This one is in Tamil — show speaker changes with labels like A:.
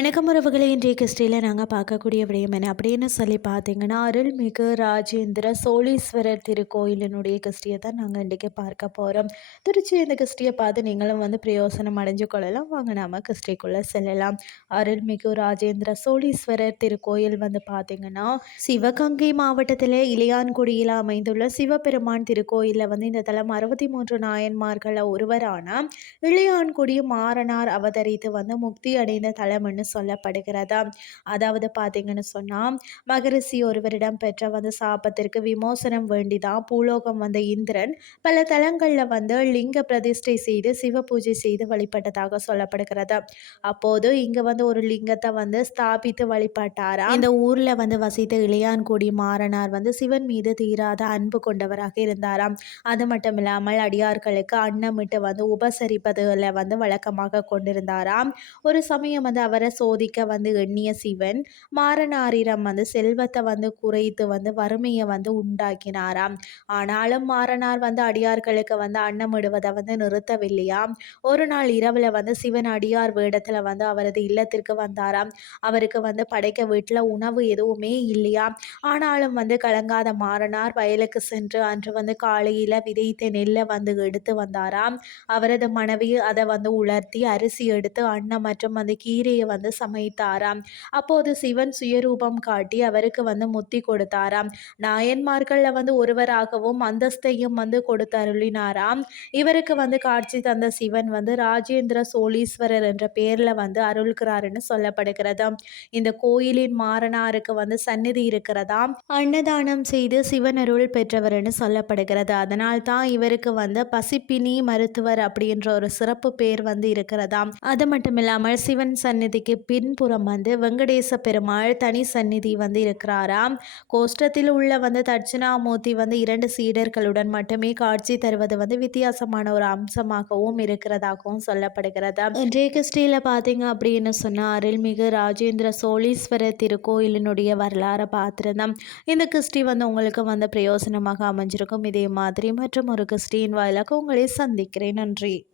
A: வணக்கம் உறவுகளே. இன்றைய கிறிஸ்டியில் நாங்கள் பார்க்கக்கூடிய விடயம் என்ன அப்படின்னு சொல்லி பார்த்தீங்கன்னா அருள்மிகு ராஜேந்திர சோழீஸ்வரர் திருக்கோயிலினுடைய கிறிஸ்டியை தான் நாங்கள் இன்றைக்கி பார்க்க போகிறோம் திருச்சி இந்த கிறிஸ்டியை பார்த்து நீங்களும் வந்து பிரயோசனம் அடைஞ்சு கொள்ளலாம். வாங்க நாம் கிறிஸ்டிக்குள்ளே செல்லலாம். அருள்மிகு ராஜேந்திர சோழீஸ்வரர் திருக்கோயில் வந்து பார்த்தீங்கன்னா சிவகங்கை மாவட்டத்தில் இளையான்குடியில் அமைந்துள்ள சிவபெருமான் திருக்கோயிலில் வந்து இந்த தலம் அறுபத்தி மூன்று நாயன்மார்களில் ஒருவரான இளையான்குடி மாறனார் அவதரித்து வந்து முக்தி அடைந்த தலம்னு சொல்லப்படுகிறதா? அதாவது பார்த்தீங்கன்னு சொன்னால் மகரிஷி ஒருவரிடம் பெற்ற வந்து சாபத்திற்கு விமோசனம் வேண்டிதான் பூலோகம் வந்த இந்திரன் பல தலங்களில் வந்து லிங்க பிரதிஷ்டை செய்து சிவ பூஜை செய்து வழிபட்டதாக சொல்லப்படுகிறது? அப்போது இங்கே வந்து ஒரு லிங்கத்தை வந்து ஸ்தாபித்து வழிபட்டாரா? இந்த ஊரில் வந்து வசித்த இளையான்குடி மாறனார் வந்து சிவன் மீது தீராத அன்பு கொண்டவராக இருந்தாராம் அது மட்டும் இல்லாமல் அடியார்களுக்கு அன்னமிட்டு வந்து உபசரிப்பதில் வந்து வழக்கமாக கொண்டிருந்தாராம் ஒரு சமயம் வந்து அவரை சோதிக்க வந்து எண்ணிய சிவன் மாறனாரிடம் வந்து செல்வத்தை வந்து குறைத்து வந்து வறுமையை வந்து உண்டாக்கினாராம். ஆனாலும் மாறனார் வந்து அடியார்களுக்கு வந்து அன்னமிடுவதை வந்து நிறுத்தவில்லையாம் ஒரு நாள் இரவில் வந்து சிவன் அடியார் வேடத்தில் வந்து அவரது இல்லத்திற்கு வந்தாராம். அவருக்கு வந்து படைக்க வீட்டில் உணவு எதுவுமே இல்லையா? ஆனாலும் வந்து கலங்காத மாறனார் வயலுக்கு சென்று அன்று வந்து காலையில் விதைத்த நெல்லை வந்து எடுத்து வந்தாராம். அவரது மனைவி அதை வந்து உலர்த்தி அரிசி எடுத்து அன்னம் மற்றும் அந்த கீரையை வந்து வந்து சமைத்தாராம். அப்போது சிவன் சுயரூபம் காட்டி அவருக்கு வந்து முத்தி கொடுத்தாராம். நாயன்மார்களில் வந்து ஒருவராகவும் அந்தஸ்தையும் வந்து கொடுத்தருளினாராம். இவருக்கு வந்து காட்சி தந்த சிவன் வந்து ராஜேந்திர சோழீஸ்வரர் என்ற பேரில் வந்து அருள்கிறாருன்னு சொல்லப்படுகிறது. இந்த கோயிலின் மாறனாருக்கு வந்து சந்நிதி இருக்கிறதாம். அன்னதானம் செய்து சிவன் அருள் பெற்றவர்னு சொல்லப்படுகிறது. அதனால் தான் இவருக்கு வந்து பசிப்பினி மருத்துவர் அப்படின்ற ஒரு சிறப்பு பேர் வந்து இருக்கிறதாம். அது மட்டும் இல்லாமல் சிவன் சந்நிதிக்கு பின்புறம் வந்து வெங்கடேச பெருமாள் தனி சந்நிதி வந்து இருக்கிறாராம் கோஷ்டத்தில் உள்ள வந்து தட்சிணாமூர்த்தி வந்து இரண்டு சீடர்களுடன் மட்டுமே காட்சி தருவது வந்து வித்தியாசமான ஒரு அம்சமாகவும் இருக்கிறதாகவும் சொல்லப்படுகிறது. இன்றைய கிருஷ்டியில் பார்த்தீங்க அப்படின்னு சொன்னால் அருள்மிகு ராஜேந்திர சோழீஸ்வரர் திருக்கோயிலினுடைய வரலாறு பார்த்துருந்தோம். இந்த கிறிஸ்டி வந்து உங்களுக்கு வந்து பிரயோசனமாக அமைஞ்சிருக்கும். இதே மாதிரி மற்றும் ஒரு கிறிஸ்டியின் வாயிலாக உங்களை சந்திக்கிறேன். நன்றி.